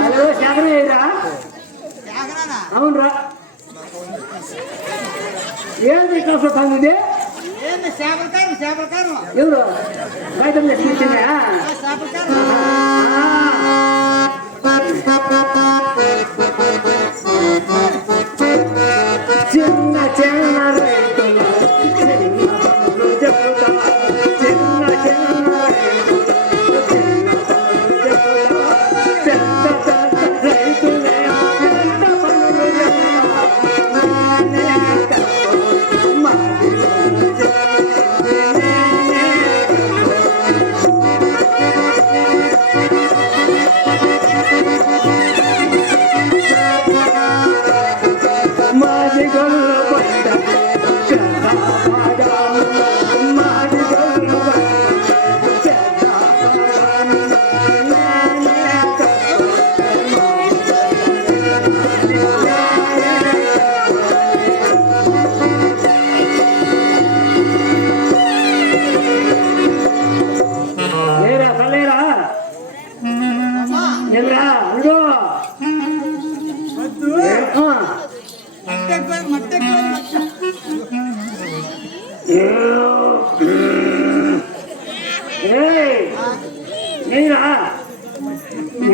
Hello శాఖరా? అవునరా. ఏంది కాస్త తండ్రి? ఎవరు బయట తీసుకొచ్చిందా? చిన్న చిన్న రైతుల చిన్న పనులు చెబుతా, చిన్న చిన్న రైతుల చిన్న పనులు చెబుతా, పెద్ద పెద్ద రైతులే పెద్ద పనులు చెబుతా.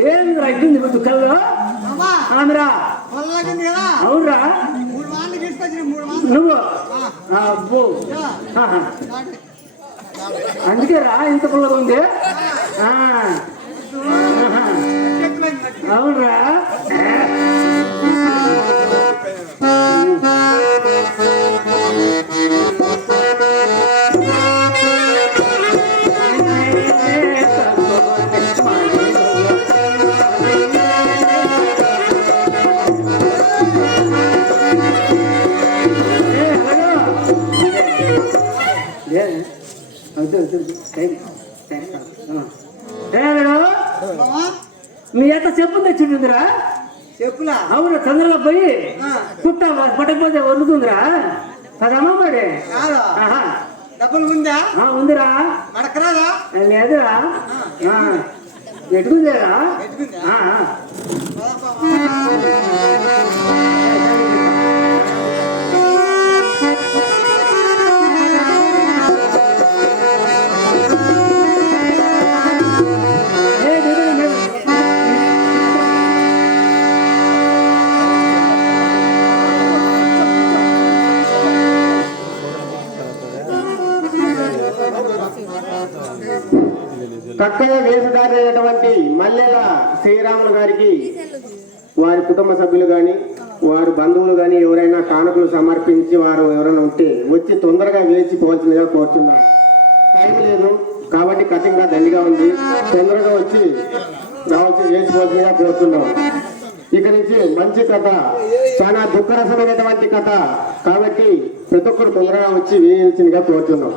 ఏంద్రా ఇట్టుంది దుఃఖంలో? ఆమెరా అవునరా నువ్వు అబ్బో అందుకే రా ఇంత పుల్లగా ఉంది. అవునరా మీ అత్త చెప్పు తెచ్చిందిరా? చెప్పులా? అవును, తొందరగా పోయి కుట్ట పట్టకపోతే వండుతుందిరా. పదమ్మా మరి. డబ్బులు ఉందా? ఉందిరా. మడకరాదా? లేదురా. ఎటుకుందేరా? చక్కగా వేషధారి అయినటువంటి మల్లెల శ్రీరాములు గారికి వారి కుటుంబ సభ్యులు కానీ వారి బంధువులు కానీ ఎవరైనా కానుకలు సమర్పించి వారు ఎవరైనా ఉంటే వచ్చి తొందరగా వేసిపోవాల్సిందిగా కోరుతున్నాను. టైం లేదు కాబట్టి కఠినంగా దండిగా ఉంది, తొందరగా వచ్చి రావాల్సి వేసిపోవాల్సిందిగా కోరుతున్నాం. ఇక నుంచి మంచి కథ, చాలా దుఃఖరసమైనటువంటి కథ కాబట్టి ప్రతి ఒక్కరు తొందరగా వచ్చి వేయాల్సిందిగా కోరుతున్నాం.